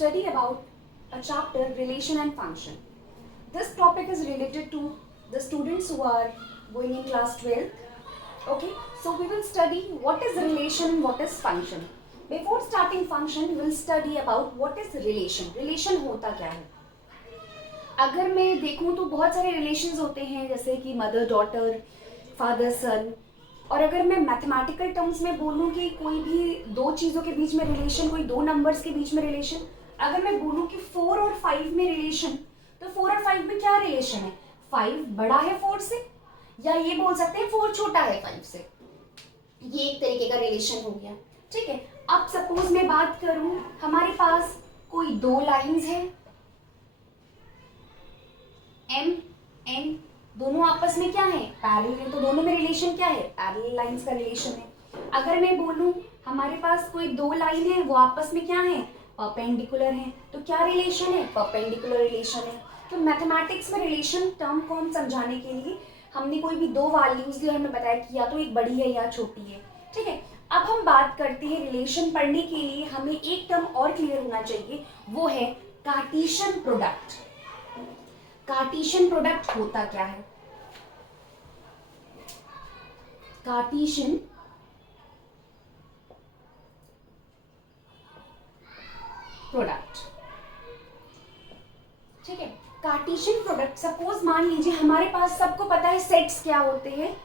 study about a chapter relation and function. This topic is related to the students who are going in class 12. Okay, so we will study what is relation and what is function. Before starting function, we will study about what is relation. Relation होता क्या है? अगर मैं देखूं तो बहुत सारे relations होते हैं, जैसे कि मदर डॉटर, फादर सन. और अगर मैं मैथमेटिकल टर्म्स में बोलूं कि कोई भी दो चीज़ों के बीच में रिलेशन, कोई दो नंबर्स के बीच में रिलेशन, अगर मैं बोलूं कि 4 और 5 में रिलेशन, तो 4 और 5 में क्या रिलेशन है? 5 बड़ा है 4 से, या ये बोल सकते हैं 4 छोटा है 5 से. ये एक तरीके का रिलेशन हो गया. ठीक है. अब सपोज मैं बात करूं, हमारे पास कोई दो लाइंस है, एम एन, दोनों आपस में क्या है? पैरेलल है. तो दोनों में रिलेशन क्या है? पैरेलल लाइंस का रिलेशन है. अगर मैं बोलूं हमारे पास कोई दो लाइन है, वो आपस में क्या है? परपेंडिकुलर है. तो क्या रिलेशन है? परपेंडिकुलर रिलेशन है. तो मैथमेटिक्स में रिलेशन टर्म को हम समझाने के लिए हमने कोई भी दो वैल्यूज दी और हमने बताया कि या तो एक बड़ी है या छोटी है. ठीक है. अब हम बात करते हैं रिलेशन पढ़ने के लिए हमें एक टर्म और क्लियर होना चाहिए, वो है कार्टेशियन प्रोडक्ट. कार्टेशियन प्रोडक्ट होता क्या है? Cartesian product. ठीक है. कार्टेशियन प्रोडक्ट, सपोज मान लीजिए हमारे पास, सबको पता है सेट्स क्या होते हैं,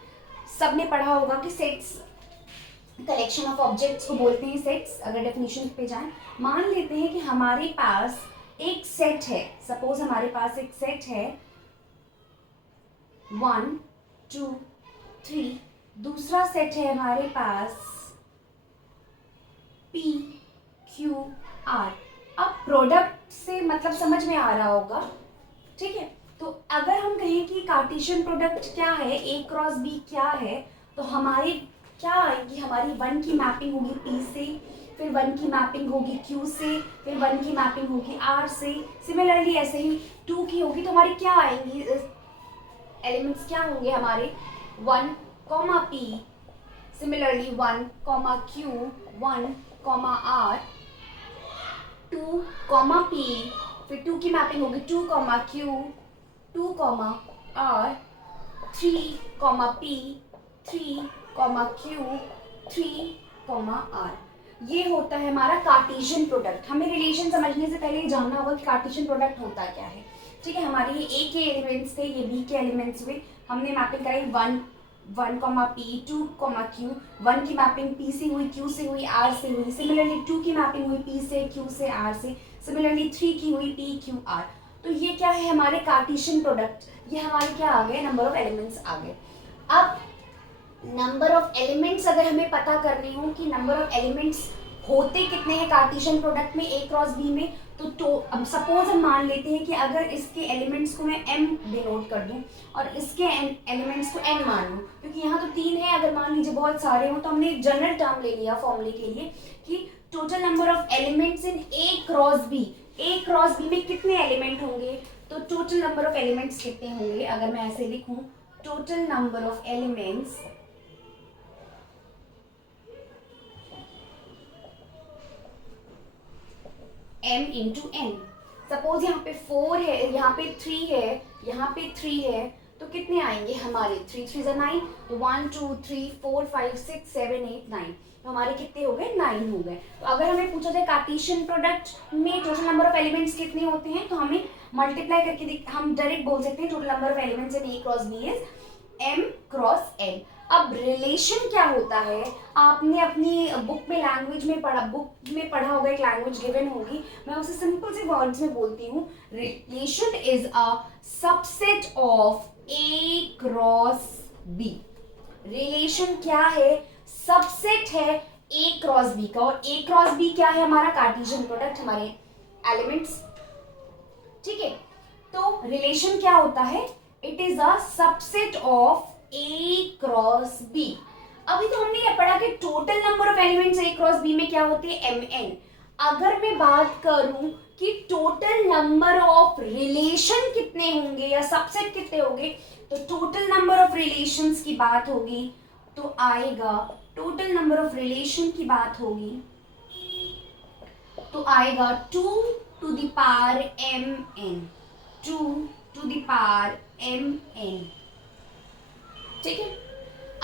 सबने पढ़ा होगा कि सेट्स कलेक्शन ऑफ ऑब्जेक्ट्स को बोलते हैं सेट्स. अगर डेफिनेशन पे जाएं, मान लेते हैं कि हमारे पास एक सेट है. सपोज हमारे पास एक सेट है 1 2 3. दूसरा सेट है हमारे पास P Q R. अब प्रोडक्ट से मतलब समझ में आ रहा होगा. ठीक है. तो अगर हम कहें कि कार्टेशियन प्रोडक्ट क्या है, A क्रॉस B क्या है, तो हमारी क्या आएगी? हमारी 1 की मैपिंग होगी P से, फिर 1 की मैपिंग होगी Q से, फिर 1 की मैपिंग होगी R से. सिमिलरली ऐसे ही 2 की होगी. तो हमारी क्या आएंगी एलिमेंट्स? क्या होंगे हमारे? 1 P, similarly 1 Q, 1 R, 2 P, फिर 2 की मैपिंग होगी 2 Q, 2 R, 3 P, 3 Q, 3 R. ये होता है हमारा कार्टेशियन प्रोडक्ट. हमें रिलेशन समझने से पहले ये जानना होगा कि कार्टेशियन प्रोडक्ट होता क्या है. ठीक है. हमारे ये A के एलिमेंट्स थे, ये B के एलिमेंट्स हुए. हमने मैपिंग कराई 1 P, 2 Q. 1 की मैपिंग P से हुई, Q से हुई, R से हुई. सिमिलरली 2 की मैपिंग हुई P से, Q से, R से. सिमिलरली 3 की हुई P Q R. तो ये क्या है? हमारे कार्टेशियन प्रोडक्ट. ये हमारे क्या आ गए? नंबर ऑफ एलिमेंट्स आ गए. अब नंबर ऑफ एलिमेंट्स अगर हमें पता करने हो कि नंबर ऑफ एलिमेंट्स होते कितने हैं कार्टेशियन प्रोडक्ट में A क्रॉस B में, तो अब सपोज हम मान लेते हैं कि अगर इसके एलिमेंट्स को मैं M डिनोट कर दूं और इसके एलिमेंट्स को N मान लूं, क्योंकि यहाँ तो 3 है. अगर मान लीजिए बहुत सारे हो, तो हमने एक जनरल टर्म ले लिया फॉर्मूले के लिए कि total number of elements in A cross B. A cross B में कितने एलिमेंट होंगे? तो टोटल नंबर ऑफ एलिमेंट्स कितने होंगे? अगर मैं ऐसे लिखूं, total number of elements M into N. Suppose यहाँ पे 4 है, यहाँ पे 3 है, यहाँ पे 3 है, तो कितने आएंगे हमारे? 3 3 9. तो 1 2 3 4 5 6 7 8 9. तो हमारे कितने हो गए? 9 हो गए. तो अगर हमें पूछा जाए कार्टेशियन प्रोडक्ट में टोटल नंबर ऑफ एलिमेंट्स कितने होते हैं, तो हमें मल्टीप्लाई करके हम डायरेक्ट बोल सकते हैं total number of elements in A cross B is M cross N. अब रिलेशन क्या होता है? आपने अपनी बुक में लैंग्वेज में पढ़ा, बुक में पढ़ा होगा, एक लैंग्वेज गिवन होगी. मैं उसे सिंपल से वर्ड्स में बोलती हूँ. Relation is a subset of A cross B. Relation क्या है? सबसेट है A क्रॉस B का. और A क्रॉस B क्या है? हमारा कार्टेशियन प्रोडक्ट, हमारे एलिमेंट्स. ठीक है. तो रिलेशन क्या होता है? It is a subset of A cross B. अभी तो हमने ये पढ़ा कि total number of elements A cross B में क्या होते हैं? MN. अगर मैं बात करूं कि टोटल नंबर ऑफ रिलेशन कितने होंगे या सबसेट कितने होंगे, तो टोटल नंबर ऑफ रिलेशंस की बात होगी तो आएगा, टोटल नंबर ऑफ रिलेशन की बात होगी तो आएगा 2 to the power M N, 2 to the power M N. ठीक है,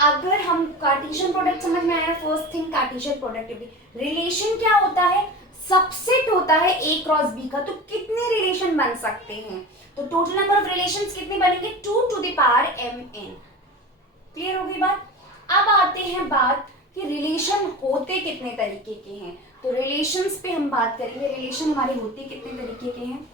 अगर हम कार्टेशियन प्रोडक्ट समझ में आया, first thing Cartesian productivity. Relation क्या होता है, सबसेट होता है ए क्रॉस बी का, तो कितने रिलेशन बन सकते हैं, तो टोटल नंबर ऑफ रिलेशंस कितने बनेंगे, 2 to the power M N. Clear हो गई बात। अब आते हैं बात कि रिलेशन होते कितने तरीके के हैं, तो रिलेशंस पे हम बात करेंगे, रिलेशन हमारे होते कितने तरीके के हैं।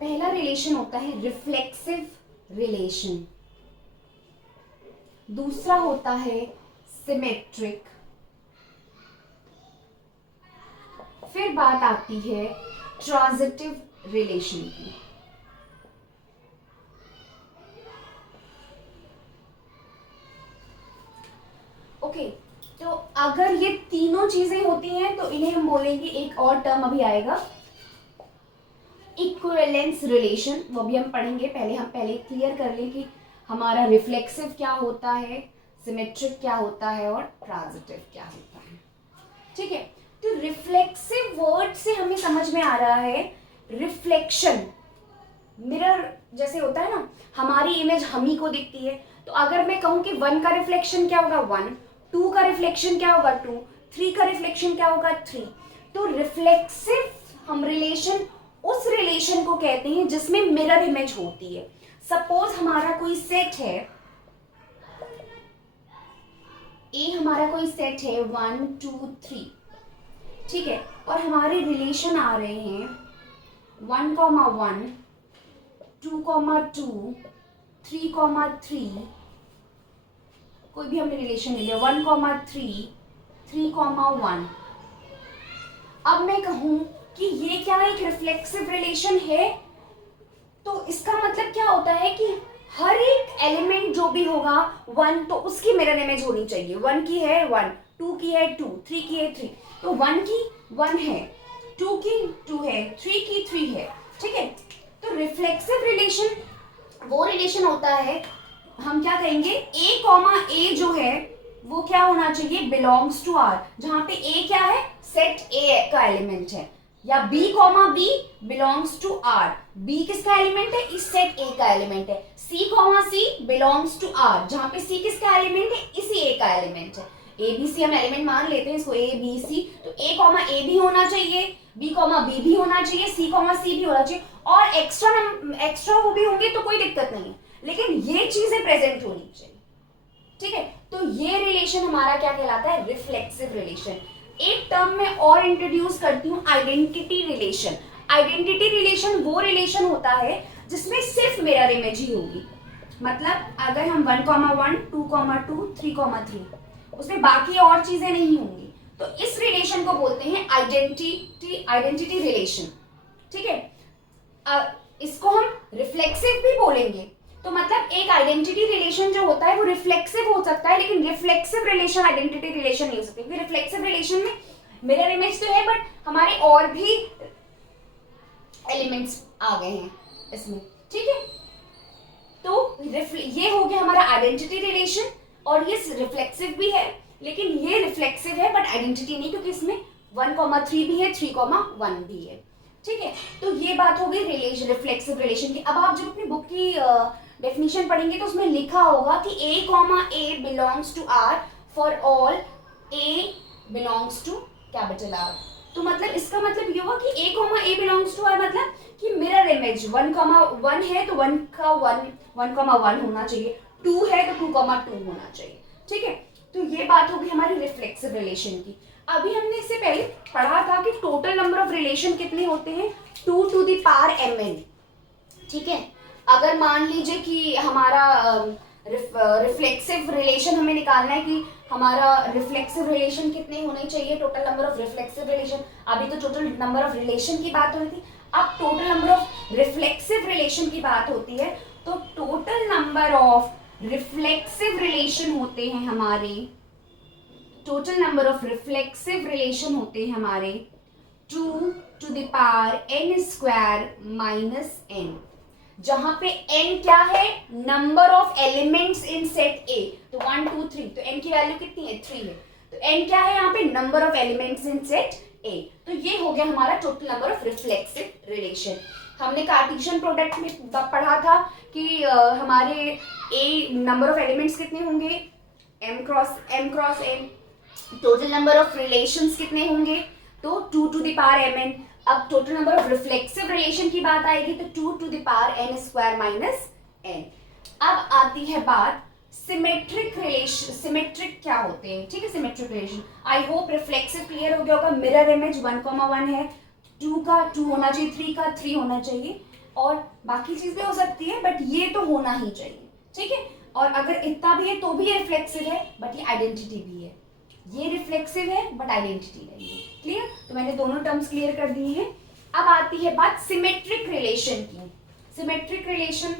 पहला रिलेशन होता है रिफ्लेक्सिव रिलेशन, दूसरा होता है सिमेट्रिक, फिर बात आती है ट्रांजिटिव रिलेशन की। ओके, तो अगर ये तीनों चीजें होती हैं तो इन्हें हम बोलेंगे, एक और टर्म अभी आएगा इक्विवेलेंस रिलेशन, वो भी हम पढ़ेंगे। हम पहले क्लियर कर लें कि हमारा रिफ्लेक्सिव क्या होता है, सिमेट्रिक क्या होता है और ट्रांजिटिव क्या होता है। ठीक है, तो रिफ्लेक्सिव वर्ड से हमें समझ में आ रहा है रिफ्लेक्शन, मिरर जैसे होता है ना, हमारी इमेज हम ही को दिखती है, तो अगर मैं कहूं कि 1 का रिफ्लेक्शन क्या होगा 1, 2 का रिफ्लेक्शन क्या होगा 2, 3 का रिफ्लेक्शन क्या होगा 3। तो रिफ्लेक्सिव हम रिलेशन उस रिलेशन को कहते हैं जिसमें मिरर इमेज होती है। सपोज हमारा कोई सेट है, ए हमारा कोई सेट है 1 2 3, ठीक है, और हमारे रिलेशन आ रहे हैं 1, 1, 2, 2, 3, 3, कोई भी हमने रिलेशन ले लिया 1, 3, 3, 1। अब मैं कहूं कि ये क्या एक रिफ्लेक्सिव रिलेशन है, तो इसका मतलब क्या होता है कि हर एक एलिमेंट जो भी होगा 1, तो उसकी मिरर इमेज होनी चाहिए। 1 की है 1, 2 की है 2, 3 की है 3, तो 1 की 1 है, 2 की 2 है, 3 की 3 है। ठीक है, तो रिफ्लेक्सिव रिलेशन वो रिलेशन होता है, हम क्या कहेंगे ए कॉमा ए जो है वो क्या होना चाहिए, बिलोंग्स टू आर, जहां पे ए क्या है, सेट ए का एलिमेंट है, या B comma B belongs to R, B किसका एलिमेंट है, इस सेट ए का एलिमेंट है। C comma C belongs to R, जहां पे सी किसका एलिमेंट है, इसी ए का एलिमेंट है। ए बी सी हम एलिमेंट मान लेते हैं इसको, ए बी सी, तो ए कॉमा ए भी होना चाहिए, बी कॉमा बी भी होना चाहिए, सी कॉमा सी भी होना चाहिए, और एक्स्ट्रा वो भी होंगे तो कोई दिक्कत नहीं है, लेकिन ये चीजें प्रेजेंट होनी चाहिए। ठीक है, तो ये रिलेशन हमारा क्या कहलाता है, रिफ्लेक्सिव रिलेशन। एक टर्म में और इंट्रोड्यूस करती हूँ, आइडेंटिटी रिलेशन। आइडेंटिटी रिलेशन वो रिलेशन होता है जिसमें सिर्फ मिरर इमेज ही होगी, मतलब अगर हम 1, 1, 2, 2, 3, 3, उसमें बाकी और चीजें नहीं होंगी, तो इस रिलेशन को बोलते हैं आइडेंटिटी रिलेशन। ठीक है, इसको हम रिफ्लेक्सिव भी बोलेंगे, तो मतलब एक आइडेंटिटी रिलेशन जो होता है वो रिफ्लेक्सिव हो सकता है, लेकिन रिफ्लेक्सिव रिलेशन आइडेंटिटी रिलेशन नहीं हो सकती, क्योंकि रिफ्लेक्सिव रिलेशन में मिरर इमेज तो है बट हमारे और भी एलिमेंट्स आ गए हैं इसमें। ठीक है, तो ये हो गया हमारा आइडेंटिटी रिलेशन, और ये रिफ्लेक्सिव भी है, लेकिन ये रिफ्लेक्सिव है बट आइडेंटिटी नहीं, क्योंकि इसमें 1, 3 भी है, 3, 1 भी है। ठीक है, तो ये बात हो गई रिफ्लेक्सिव रिलेशन की। अब आप जब अपनी बुक की डेफिनेशन पढ़ेंगे तो उसमें लिखा होगा कि A comma A belongs to R for all A belongs to capital R. तो मतलब इसका मतलब ये हुआ कि A comma A belongs to R, मतलब कि मिरर इमेज 1, 1 है तो 1 का 1 होना चाहिए, 2 है तो 2, 2 होना चाहिए। ठीक है, तो ये बात होगी हमारी रिफ्लेक्सिव रिलेशन की। अभी हमने इससे पहले पढ़ा था कि टोटल नंबर ऑफ रिलेशन कितने होते हैं, 2 टू द पावर mn। ठीक है, अगर मान लीजिए कि हमारा रिफ्लेक्सिव रिलेशन हमें निकालना है कि हमारा रिफ्लेक्सिव रिलेशन कितने होने चाहिए, total number of reflexive relation. अभी तो टोटल नंबर ऑफ रिलेशन की बात हो रही थी, अब total number of reflexive relation की बात होती है। तो total number of reflexive relation होते हैं हमारे, total number of reflexive relation होते हैं हमारे 2 to the power n² - n। जहां पे n क्या है, number of elements in set ए, तो 1 2 3, तो n की वैल्यू कितनी है, 3 है, तो n क्या है यहाँ पे, number of elements in set ए। तो ये हो गया हमारा total number of reflexive relation. हमने कार्टेशियन प्रोडक्ट में पढ़ा था कि हमारे ए नंबर ऑफ एलिमेंट्स कितने होंगे, m cross n, total number of relations कितने होंगे, तो 2 टू द पावर mn। अब total number of reflexive relation की बात आएगी तो 2 to the power n square minus n। अब आती है बात सिमेट्रिक रिलेशन, सिमेट्रिक क्या होते हैं, ठीक है, symmetric relation. I hope reflexive clear हो गया होगा। मिरर इमेज 1,1 है, 2 का 2 होना चाहिए, 3 का 3 होना चाहिए, और बाकी चीज भी हो सकती है बट ये तो होना ही चाहिए, ठीक है। और अगर इतना भी है तो भी ये रिफ्लेक्सिव है बट ये आइडेंटिटी भी है, ये रिफ्लेक्सिव है बट आइडेंटिटी नहीं है। क्लियर, तो मैंने दोनों टर्म्स क्लियर कर दिए हैं। अब आती है बात सिमेट्रिक रिलेशन की। सिमेट्रिक रिलेशन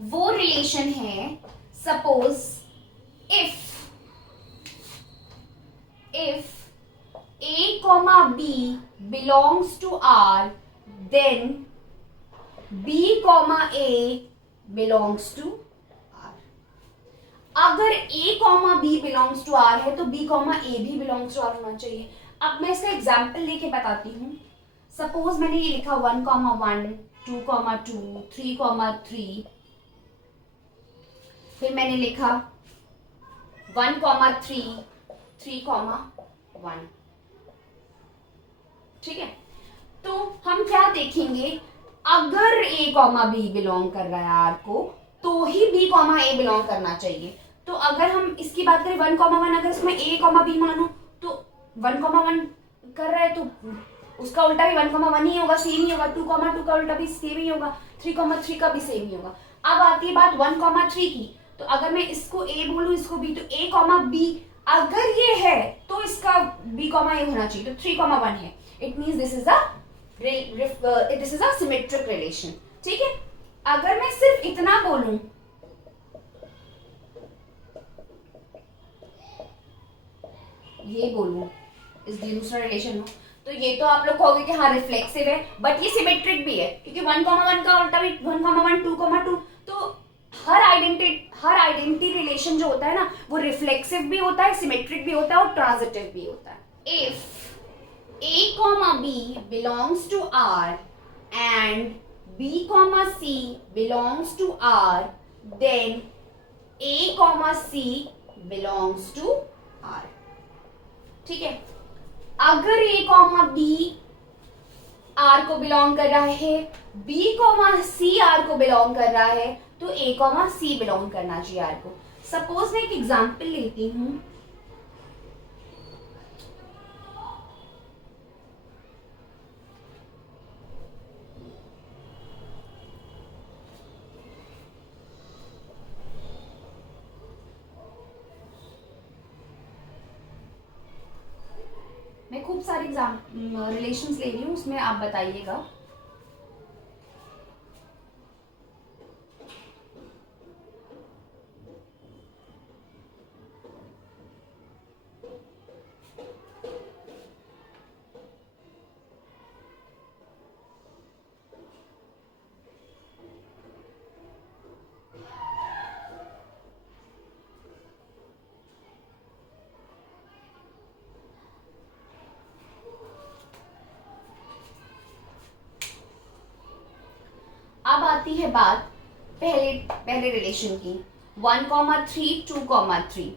वो रिलेशन है, suppose if a comma b belongs to r, then b comma a belongs to r। अगर a comma b belongs to r है तो b comma a भी belongs to r होना चाहिए। अब मैं इसका एग्जाम्पल लेके बताती हूँ। सपोज मैंने ये लिखा 1,1, 2,2, 3,3, फिर मैंने लिखा 1,3, 3,1, ठीक है। तो हम क्या देखेंगे, अगर a कॉमा बी बिलोंग कर रहा है r को तो ही b कॉमा a बिलोंग करना चाहिए। तो अगर हम इसकी बात करें 1,1, अगर इसमें a कॉमा b मानो तो 1,1 कर रहा है तो उसका उल्टा भी 1,1 ही होगा, सेम ही होगा। 2,2 का उल्टा भी सेम ही होगा, 3,3 का भी सेम ही होगा। अब आती है बात 1,3 की, तो अगर मैं इसको a बोलूं इसको b, तो a कॉमा b अगर ये है तो इसका b कॉमा a होना चाहिए, तो 3,1 है। It means this is a symmetric relation, ठीक है। अगर मैं सिर्फ इतना बोलूं, ये बोलूं इस दूसरा रिलेशन हो, तो ये तो आप लोग कहोगे कि हाँ रिफ्लेक्सिव है बट ये सिमेट्रिक भी है, क्योंकि 1,1 का उल्टा भी 1,1, 2,2, तो हर आइडेंटिटी रिलेशन जो होता है ना वो रिफ्लेक्सिव भी होता है, सिमेट्रिक भी होता है और ट्रांजिटिव भी होता है। If a comma b belongs to r and b comma c belongs to r, then a comma c belongs to r, ठीक है। अगर a comma b r को बिलोंग कर रहा है, b comma c r को बिलोंग कर रहा है, तो a comma c बिलोंग करना चाहिए r को। सपोज मैं एक एग्जांपल लेती हूं, मैं खूब सारे रिलेशंस ले रही हूँ, उसमें आप बताइएगा। अब आती है बात पहले रिलेशन की, 1,3, 2,3,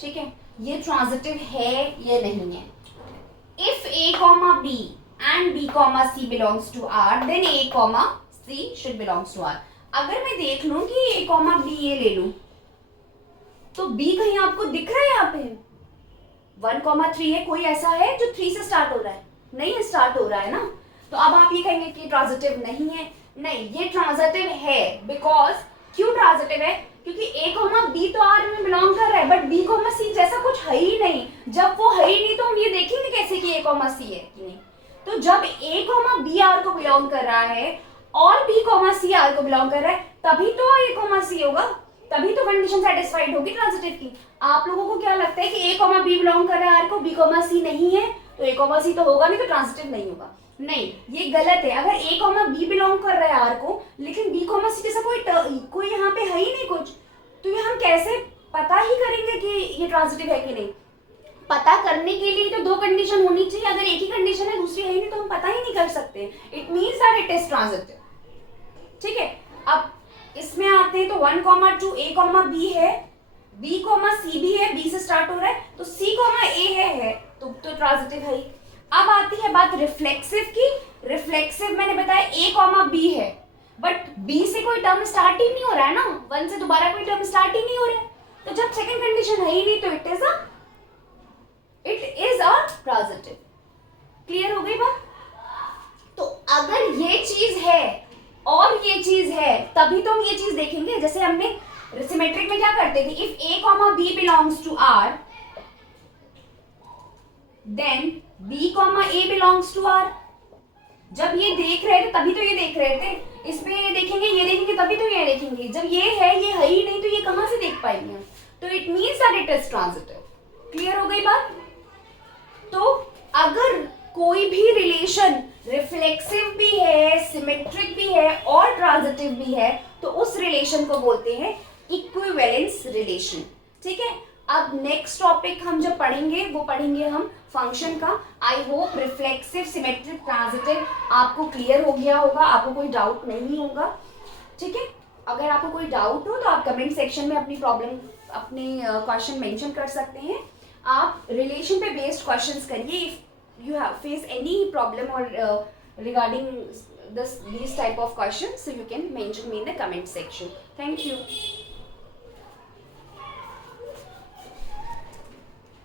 ठीक है। ये ट्रांजिटिव है या नहीं है। If a comma b and b comma c belongs to r, then a comma c should belongs to r। अगर मैं देख लूं कि a comma b ये ले लूं तो b कहीं आपको दिख रहा है यहाँ पे, 1,3 है, कोई ऐसा है जो 3 से स्टार्ट हो रहा है, नहीं है, स्टार्ट हो रहा है ना। तो अब आप ये कहेंगे कि ट्रांजिटिव नहीं है, नहीं ये ट्रांजिटिव है। बिकॉज क्यों ट्रांजिटिव है, क्योंकि a कॉमा b तो r में बिलोंग कर रहा है बट b कॉमा c जैसा कुछ है ही नहीं। जब वो है ही नहीं तो हम ये देखेंगे कैसे कि a कॉमा c है कि नहीं। तो जब a कॉमा b r को बिलोंग कर रहा है और b कॉमा c r को बिलोंग कर रहा है तभी तो a कॉमा c होगा, तभी तो कंडीशन सेटिस्फाइड होगी ट्रांजिटिव की। आप लोगों को क्या लगता है कि a कॉमा b बिलोंग कर रहा है r को, b कॉमा c नहीं है तो a कॉमा c तो होगा नहीं, तो ट्रांजिटिव नहीं होगा। नहीं, ये गलत है। अगर ए कॉमा बी बिलोंग कर रहा है आर को, लेकिन बी कॉमा सी जैसा कोई यहाँ पे है ही नहीं कुछ, तो ये हम कैसे पता ही करेंगे कि ये ट्रांजिटिव है कि नहीं? पता करने के लिए तो दो कंडीशन होनी चाहिए। अगर एक ही कंडीशन है दूसरी है ही नहीं तो हम पता ही नहीं कर सकते। It means that it is transitive. ठीक है, अब इसमें आते हैं तो 1,2 ए कॉमा बी है, बी कॉमा सी भी है, बी से स्टार्ट हो रहा है, तो सी कॉमा ए है तो ट्रांजिटिव है ही। अब आती है बात रिफ्लेक्सिव की। रिफ्लेक्सिव मैंने बताया ए कॉमा बी है, बट बी से कोई टर्म स्टार्ट ही नहीं हो रहा है ना, 1 से दोबारा कोई टर्म स्टार्ट ही नहीं हो रहा है, तो जब सेकंड कंडीशन है ही नहीं तो it is a transitive. Clear हो गई बात? तो अगर ये चीज है और ये चीज है तभी तो हम ये चीज देखेंगे। जैसे हमने सिमेट्रिक में क्या करते थे, if A comma B belongs to R then B comma A belongs to R. जब ये देख रहे थे तभी तो ये देख रहे थे, इसमें ये देखेंगे ये देखेंगे तभी तो ये देखेंगे। जब ये है ही नहीं तो ये कहां से देख पाएंगे? तो it means that it is transitive. Clear हो गई बात? तो अगर कोई भी रिलेशन रिफ्लेक्सिव भी है, सिमेट्रिक भी है और ट्रांजिटिव भी है तो उस रिलेशन को बोलते हैं इक्विवेलेंस रिलेशन। ठीक है, अब नेक्स्ट टॉपिक हम जब पढ़ेंगे वो पढ़ेंगे हम फंक्शन का। I hope reflexive, symmetric, transitive आपको क्लियर हो गया होगा, आपको कोई डाउट नहीं होगा। ठीक है, अगर आपको कोई डाउट हो तो आप कमेंट सेक्शन में अपनी प्रॉब्लम, अपने क्वेश्चन मेंशन कर सकते हैं। आप रिलेशन पे बेस्ड क्वेश्चंस करिए। If you have face any problem और regarding these type of questions, so you can mention me in the comment section. Thank you.